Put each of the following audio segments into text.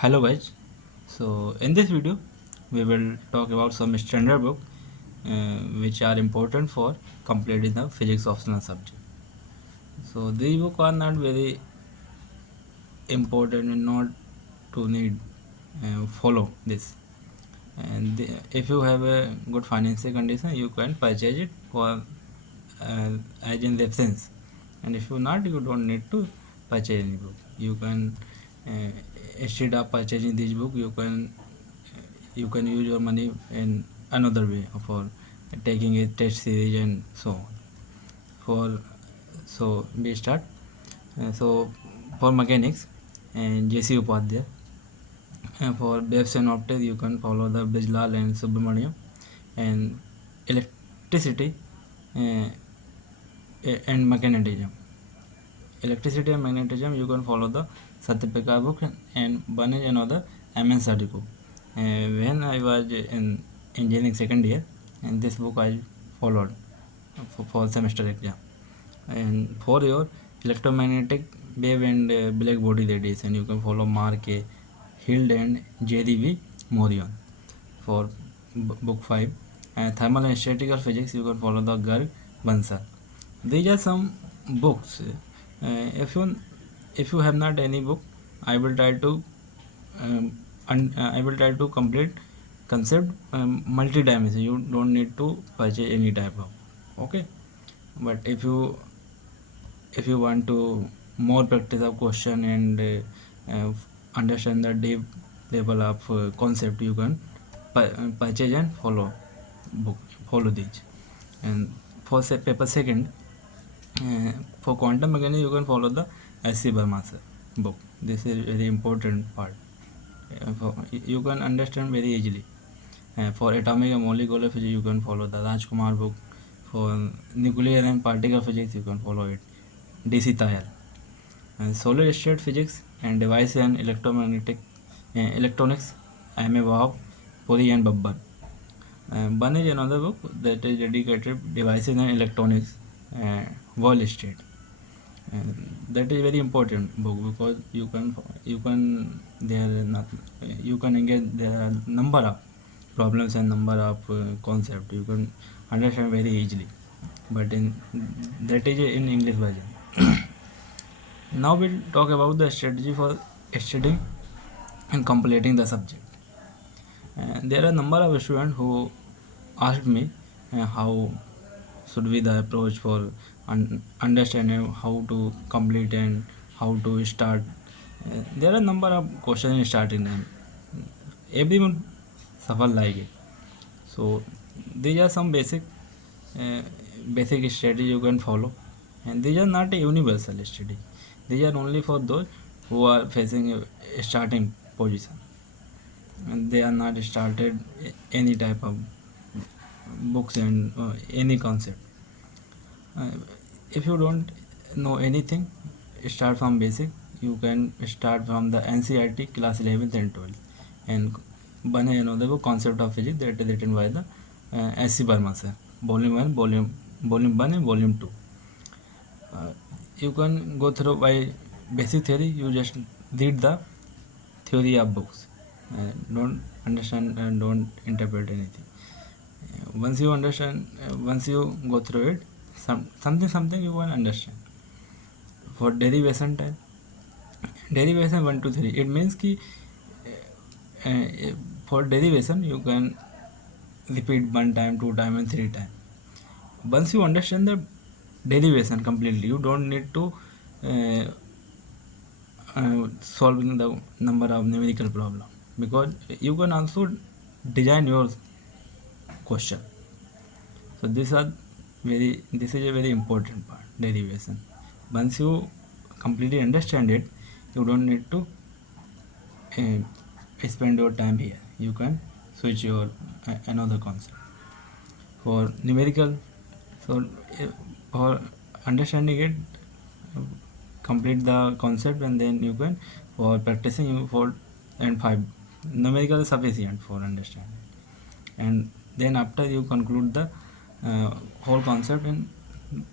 Hello guys, so in this video we will talk about some standard book which are important for completing the physics optional subject. So these books are not very important and not to need follow this. If you have a good financial condition, you can purchase it for as in reference, and if you not, you don't need to purchase any book. You can instead of purchasing this book, you can use your money in another way for taking a test series and so on. For so we start. So for mechanics and JC Upadhyay. For waves and optics, you can follow the Bijlal and Subramaniam. And electricity uh, and magnetism. Electricity and magnetism, you can follow the Satyapeka book, and one is another MN Sadi book. When I was in engineering second year, and this book I followed for semester exam. And for your electromagnetic wave and black body radiation, you can follow Mark A. Hild and JDV Morion for book 5. And thermal and statistical physics, you can follow the Garg Bansal. These are some books. If you have not any book, I will try to complete concept multi-dimension. You don't need to purchase any type of, okay. But if you want to more practice of question and understand the deep level of concept, you can purchase and book follow these. And for say paper second, for quantum mechanics, you can follow the SC Burma book. This is very important part. You can understand very easily. For atomic and molecular physics, you can follow the Rajkumar book. For nuclear and particle physics, you can follow it, DC Tayal. And solid state physics and device and electronics, IMA Wahab, Puri and Babbar. One is another book that is dedicated devices and electronics, world state. That is very important book because you can engage the number of problems and number of concept you can understand very easily, but in that is in English version. Now we'll talk about the strategy for studying and completing the subject. There are a number of students who asked me how should be the approach for understanding how to complete and how to start. There are a number of questions in starting them. Everyone suffer like it. So these are some uh, basic strategy you can follow, and these are not a universal strategy. These are only for those who are facing a starting position, and they are not started any type of books and any concept. Uh, if you don't know anything, start from basic. You can start from the NCERT class 11th and 12th, and one another book, Concept of Physics, that is written by the SC Burma sir, volume 1 and volume 2. You can go through by basic theory. You just read the theory of books. Don't understand and don't interpret anything. Once you understand, once you go through it, something you will understand. For derivation time, derivation 1 to 3, it means ki for derivation you can repeat 1 time, 2 time and 3 time. Once you understand the derivation completely, you don't need to uh, solving the number of numerical problem, because you can also design your question. So this is a very important part, derivation. Once you completely understand it, you don't need to spend your time here. You can switch your another concept for numerical. So for understanding it, uh, complete the concept, and then you can for practicing you 4 and 5 numerical is sufficient for understanding, and then after you conclude the whole concept in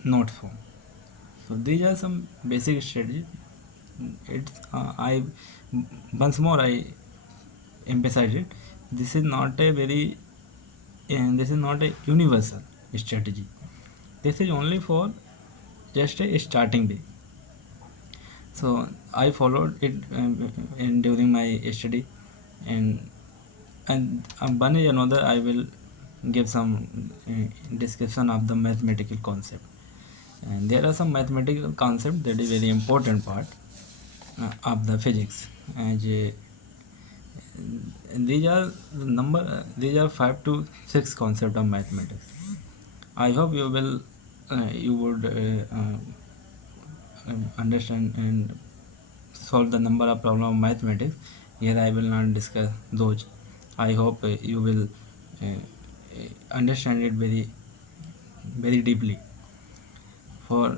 note form. So these are some basic strategies it's I once more I emphasize it. This is not a very and this is not a universal strategy. This is only for just a starting day. So I followed it in during my study, and one is another. I will give some description of the mathematical concept. And there are some mathematical concept that is very important part of the physics. And these are the number. These are 5 to 6 concept of mathematics. I hope you would understand and solve the number of problem of mathematics. Here I will not discuss those. I hope you will understand it very deeply. For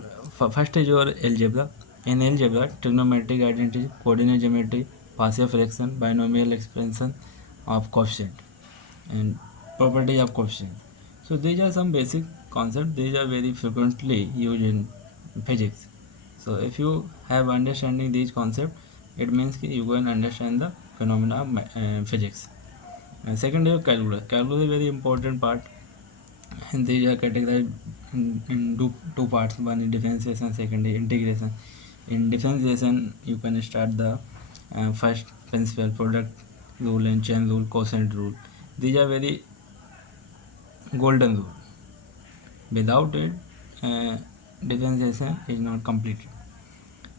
first is your algebra. In algebra, trigonometric identity, coordinate geometry, partial fraction, binomial expansion of coefficient, and property of coefficient. So these are some basic concepts. These are very frequently used in physics. So if you have understanding these concepts, it means you can understand the phenomena of physics. And second is calculus. Calculus is very important part, and these are categorized in two parts. One is differentiation, second is integration. In differentiation, you can start the first principle, product rule, and chain rule, quotient rule. These are very golden rule. Without it, differentiation is not completed.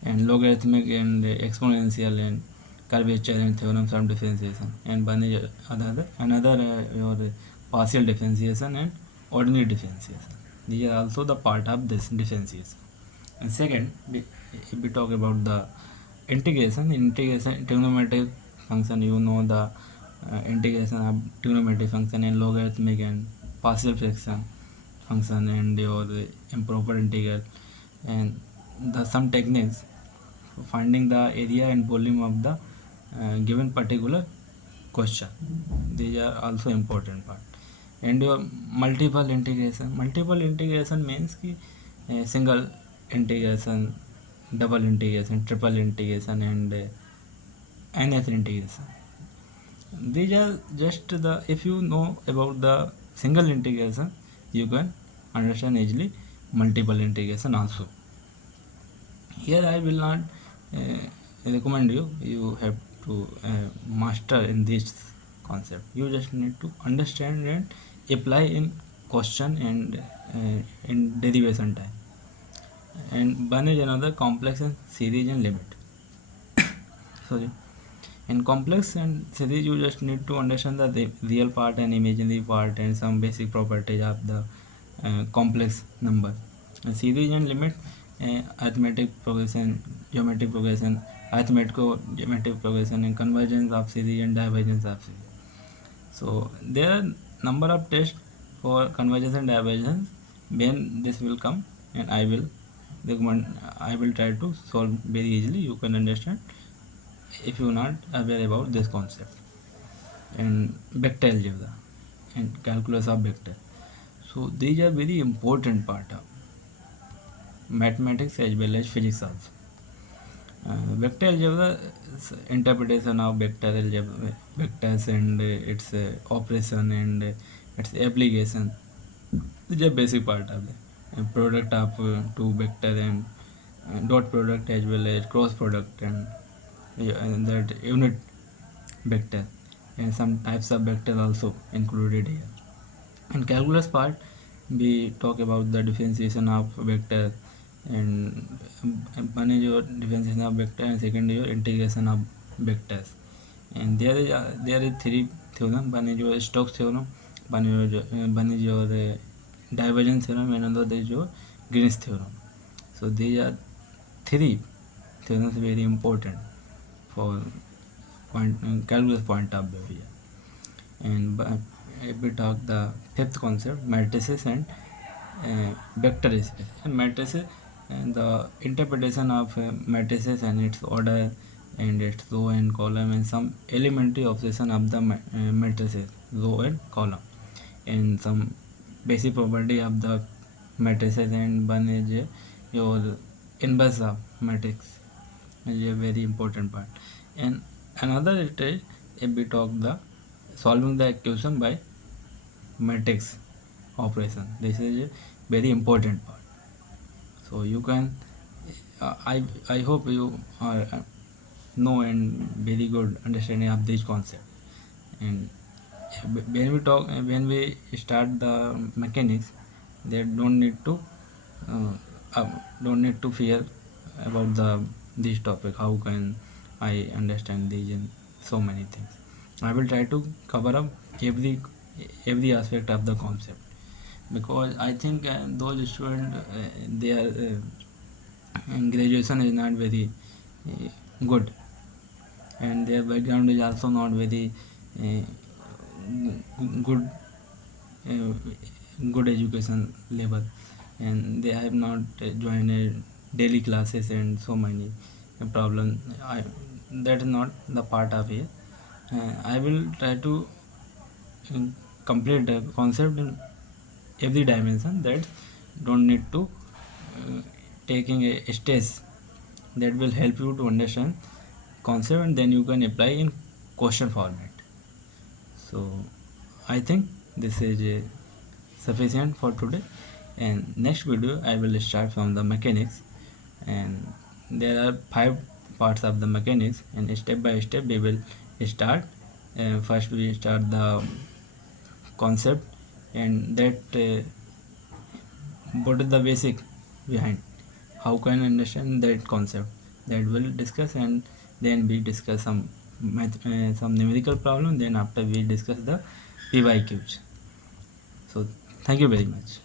And logarithmic and exponential and curvature and theorems of differentiation. And one is another your partial differentiation and ordinary differentiation. These are also the part of this differentiation. And second, if we talk about the integration, trigonometric function, you know the integration of trigonometric function and logarithmic and partial fraction function and your improper integral, and the some techniques for finding the area and volume of the given particular question. These are also important part. And your multiple integration means ki single integration, double integration, triple integration, and nth integration. These are just the, if you know about the single integration, you can understand easily multiple integration also. Here I will not recommend you have to master in this concept. You just need to understand and apply in question and in derivation time. And one is another complex and series and limit. Sorry. In complex and series, you just need to understand the real part and imaginary part and some basic properties of the complex number. Series and limit, arithmetic progression, geometric progression, arithmetical geometric progression, and convergence of series and divergence of series. So there are number of tests for convergence and divergence. When this will come, and I will try to solve very easily. You can understand if you are not aware about this concept. And vector algebra and calculus of vector. So these are very important part of mathematics as well as physics also. Vector algebra is interpretation of vector algebra, vectors and its operation and its application. These are basic part of the product of two vector and dot product as well as cross product and that unit vector, and some types of vector also included here. In calculus part, we talk about the differentiation of vector, and one is your differentiation of vector and second is your integration of vectors. And there is three theorem. One is your Stokes theorem, one is your divergence theorem, and another is your Green's theorem. So these are three theorems very important for calculus point of view here. And if we talk the fifth concept, matrices and vector space. And matrices and the interpretation of matrices and its order and its row and column and some elementary observation of the matrices, row and column, and some basic property of the matrices, and one is your inverse of matrix, is a very important part. And another it is if we talk the solving the equation by matrix operation. This is a very important part. So you can I hope you are know and very good understanding of this concept. And when we start the mechanics, they uh, don't need to fear about the this topic. How can I understand these and so many things. I will try to cover up every aspect of the concept, because I think those students their graduation is not very good, and their background is also not very uh, good uh, good education level, and they have not joined daily classes and so many problems. That is not the part of it. I will try to uh, complete the concept in every dimension, that don't need to uh, taking a stress, that will help you to understand concept, and then you can apply in question format. So I think this is sufficient for today, and next video I will start from the mechanics, and there are 5 parts of the mechanics, and step by step we will start. First we start the concept, and that what is the basic behind, how can I understand that concept, that will discuss, and then we discuss some numerical problem, then after we discuss the PYQs. So thank you very much.